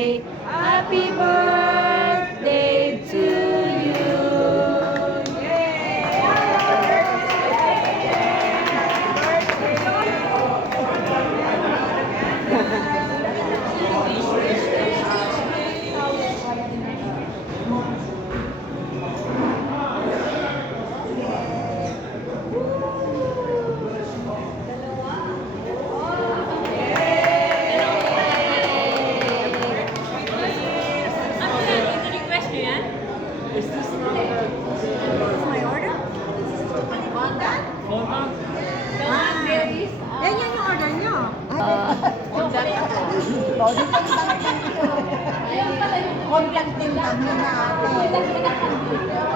birthday. Happy birthday to you. My order? Yan yung order nyo. Contact din kami na ate.